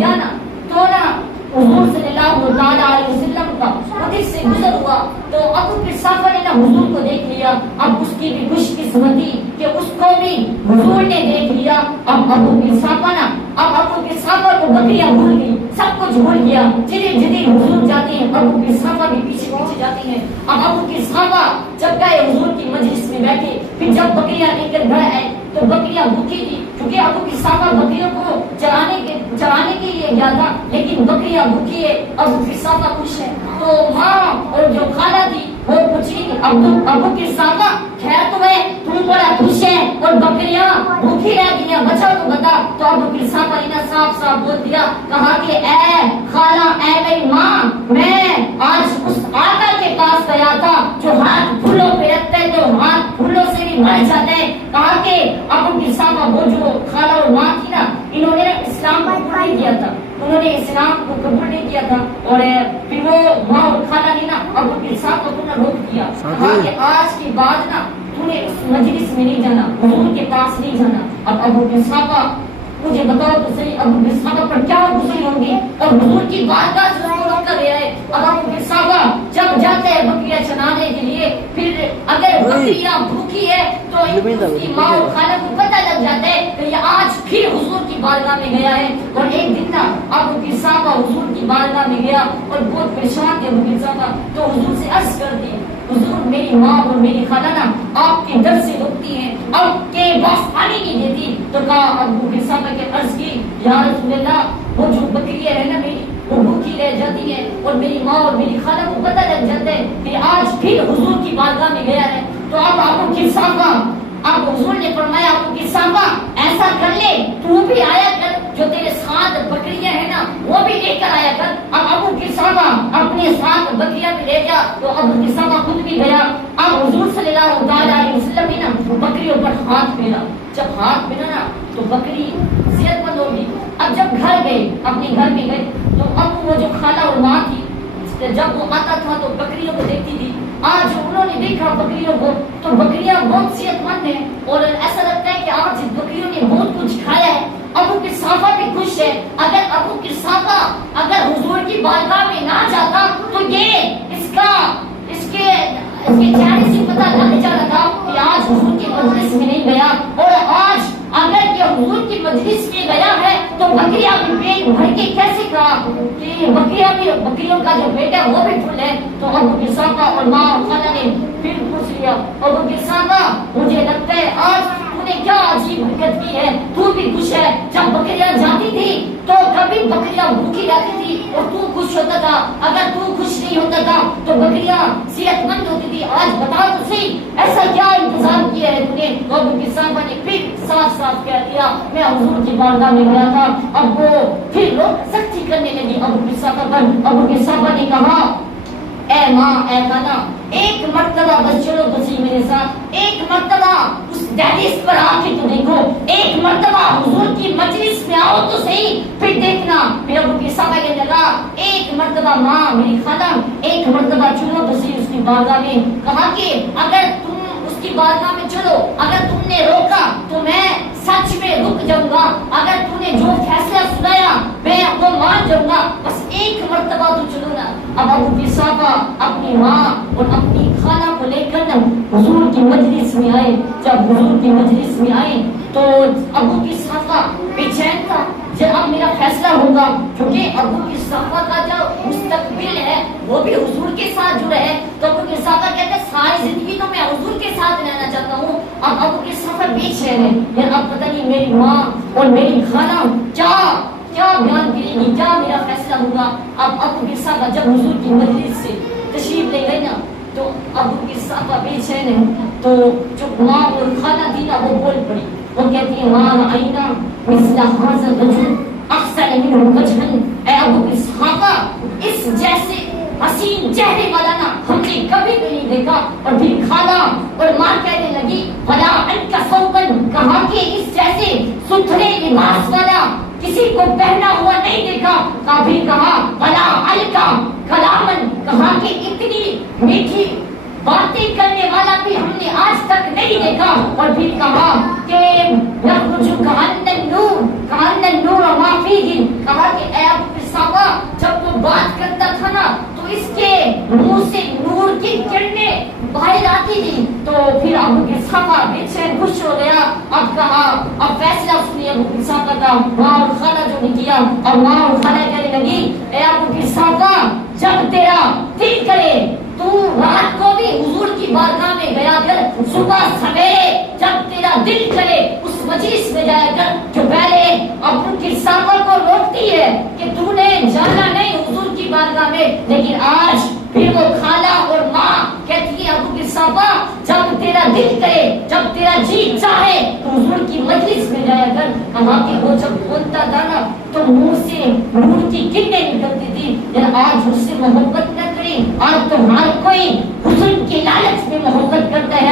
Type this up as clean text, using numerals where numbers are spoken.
جانا تو نا حضور صلی اللہ علیہ وسلم کا حدیث سے گزر ہوا تو ابو قحافہ نے نا حضور کو دیکھ لیا. اب اس کی بھی خوش قسمتی کہ اس کو بھی حضور نے دیکھ لیا. اب ابو قحافہ کو بکریاں بھول گئی, سب کچھ بھول گیا. جدھر جدھر حضور جاتے ہیں ابو قحافہ بھی پیچھے پیچھے جاتے ہیں. اب ابو قحافہ جب گئے حضور کی مجلس میں بیٹھے, پھر جب بکریاں لے کر گھر آئے تو بکریاں بھوکی تھی, کیونکہ ابو قحافہ بکریوں کو چرانے کے لیے گیا تھا, لیکن بکریاں بھوکی ہے. ابو قحافہ خوش ہے تو ماں اور جو خالہ تھی وہ پوچھی ابو قحافہ خیر تو ہے, تم بڑا خوش ہے اور بکریاں بھوکی رہ گئی ہیں, بچا تو بتا. تو ابو قحافہ نے صاف صاف بول دیا, کہا کہ اے خالہ اے میری ماں, میں آج اس آقا کے پاس گیا تھا جو ہاتھ پھولوں پہ رکھتے ہیں تو ہاتھ پھولوں سے بھی مر جاتے ہیں. کہا کہ ابو قحافہ وہ جو خالہ اور ماں تھی نا, انہوں نے اسلام کو قبول نہیں کیا تھا, انہوں نے اسلام کو قبول نہیں کیا تھا. اور پھر وہ ماں اور خالہ نے نا ابو قحافہ کو روک دیا, کہا کہ آج کے بعد نا تو نے اس مجلس میں نہیں جانا, حضور کے پاس نہیں جانا. اب ابو قحافہ مجھے بتاؤ تو صحیح, ابو قحافہ پر کیا غصے ہوں گے اور حضور کی بارگاہ سے اس کو روک کر رہا ہے. اب ابو قحافہ جب جاتے ہیں بکریاں چرانے کے لیے, پھر اگر بکریاں بھوکی ہے تو اس کی ماں اور خالہ کو پتہ لگ جاتا ہے کہ یہ آج پھر حضور کی بارگاہ میں گیا ہے. اور ایک دن نا ابو قحافہ حضور کی بارگاہ میں گیا اور بہت پریشان تھے ابو قحافہ, تو حضور سے عرض کر دی, حضور میری ماں اور میری خالہ نا آپ کے در سے روکتی ہیں, آپ کے پاس پانی نہیں دیتی. تو کہا ابو قحافہ کے عرض کی, یا رسول اللہ وہ جو بکریاں ہے نا میری وہ بھوکی رہ جاتی ہے اور میری ماں اور میری خالہ کو پتہ لگ جاتا ہے کہ آج پھر حضور کی بارگاہ میں گیا ہے. تو اب ابو قحافہ, اب حضور نے فرمایا ابو قحافہ ایسا کر لے, تو بھی آیا کر, جو تیرے ساتھ بکریاں ہیں نا وہ بھی لے کر آیا کر. اب ابو قحافہ اپنے ساتھ بکریاں بھی لے گیا تو ابو قحافہ خود بھی گیا. اب حضور صلی اللہ علیہ وسلم نے نا بکریوں پر ہاتھ پھیرا, جب ہاتھ پھیرا نا تو بکری صحت مند ہوگی. اب جب گھر گئے, اپنے گھر میں گئے, تو اب وہ جو خالہ اور ماں تھی جب وہ آتا تھا تو بکریوں کو دیکھتی تھی. آج انہوں نے دیکھا بکریوں کو تو بکریاں بہت صحت مند ہیں اور ایسا لگتا ہے کہ آج بکریوں نے بہت کچھ کھایا ہے. ابو قحافہ بھی خوش ہے. اگر ابو قحافہ اگر حضور کی بارگاہ میں نہ جاتا تو یہ اس کے چہرے سے پتہ لگ جاتا تھا کہ آج حضور کی مجلس میں نہیں گیا. اور آج اگر یہ حضور کی مجلس میں گیا ہے تو بکریاں بھی پیٹ بھر کے کیسے کھا کہ بکریوں کا جو پیٹ ہے وہ بھی فل ہے. تو ابو قحافہ اور ماں اور خالہ نے پھر پوچھ لیا, ابو قحافہ مجھے لگتا ہے آج تو نے کیا عجیب حرکت کی ہے, تو بھی خوش ہے. جب بکریاں جاتی تھی تو کبھی بکریاں بھوکی رہتی تھی اور تو خوش ہوتا تھا, اگر تو خوش نہیں ہوتا تھا تو بکریاں صحت مند ہوتی تھی. آج بتا تو صحیح ایسا کیا انتظام کیا ہے تو نے. ابو قحافہ نے پھر صاف صاف کہہ دیا, میں حضور کی بارگاہ میں گیا تھا. اب وہ پھر لوگ سختی کرنے لگی ابو قحافہ پر. ابو قحافہ نے کہا, اے ماں اے خالہ, ایک مرتبہ بس چلو بچی میرے ساتھ, ایک مرتبہ اس دہلیز پر آ کے تو دیکھو, ایک مرتبہ حضور کی مجلس میں آؤ تو صحیح, پھر دیکھنا. پھر ابو قحافہ کہنے لگا, ایک مرتبہ ماں میری خالہ, ایک مرتبہ چلو تو صحیح اس کی بارگاہ میں. کہا کہ اگر تم اس کی بارگاہ میں چلو, اگر تم نے روکا تو میں سچ میں رک جاؤں گا, اگر تم نے جو فیصلہ سنایا میں وہ مان جاؤں گا, بس ایک مرتبہ تو چلو نا. اب ابو قحافہ اپنی ماں اور اپنی خالہ کو لے کر حضور کی مجلس میں آئے. جب حضور کی مجلس میں آئے تو ابو قحافہ بے چین تھا, جب اب میرا فیصلہ ہوگا, کیونکہ ابو قحافہ کا جو مستقبل ہے وہ بھی حضور کے ساتھ جڑا ہے. تو ابو قحافہ کہتے ہیں ساری زندگی تو میں حضور کے ساتھ رہنا چاہتا ہوں. اب ابو قحافہ بے چین ہے, یار اب پتہ نہیں میری ماں اور میری خالہ کیا بیان کرے گی, کیا میرا فیصلہ ہوگا. اب ابو قحافہ جب حضور کی مجلس سے تشریف لے گئے نا تو ابو قحافہ بے چین ہے. تو جو ماں اور خالہ تھی نا وہ بول پڑی, وہ کہتی ہے, ماں آئینہ مثل ھذا الرجل احسن منہ وجھا. اے ابو قحافہ اس جیسے حسین چہرے والا نا ہم نے کبھی بھی نہیں دیکھا. اور پھر خالہ اور ماں کہنے لگی, ولا انک ثوبن, کہا کہ اس جیسے ستھرے لباس والا کسی کو پہنا ہوا نہیں دیکھا. کبھی کہا ولا الکا کلامن, کہا کہ اتنی میٹھی باتیں کرنے والا بھی ہم نے آج تک نہیں دیکھا. اور پھر کہا کہ یخرج کأن النور ما فیہ, کہا کہ منہ سے نور کی کرنیں باہر آتی تھی تو پھر ابو قحافہ بے چین خوش ہو گیا. اب کہا اب فیصلہ سنیے ابو قحافہ کا. وہاں اور خالہ جو نے کیا اور وہاں اور خالہ کہنے لگی اے ابو قحافہ جب تیرا دل کرے تو رات کو بھی حضور کی بارگاہ میں گیا کر, صبح سویرے جب تیرا دل کرے اس مجلس میں جایا کر جو پہلے ابو قحافہ کو روکتی ہے کہ تو نے جانا نہیں حضور کی بارگاہ میں, لیکن آج پھر وہ خالہ اور ماں کہتی ہے ابو قحافہ جب تیرا دل کرے جب تیرا جی چاہے تو حضور کی مجلس میں جایا کر. کہا کہ وہ جب بولتا تھا نا تو منہ سے نور کی کرنیں نکلتی تھی. آج اس سے محبت نہ کریں, آج تو ہر کوئی حسن کی لالچ میں محبت کرتا ہے.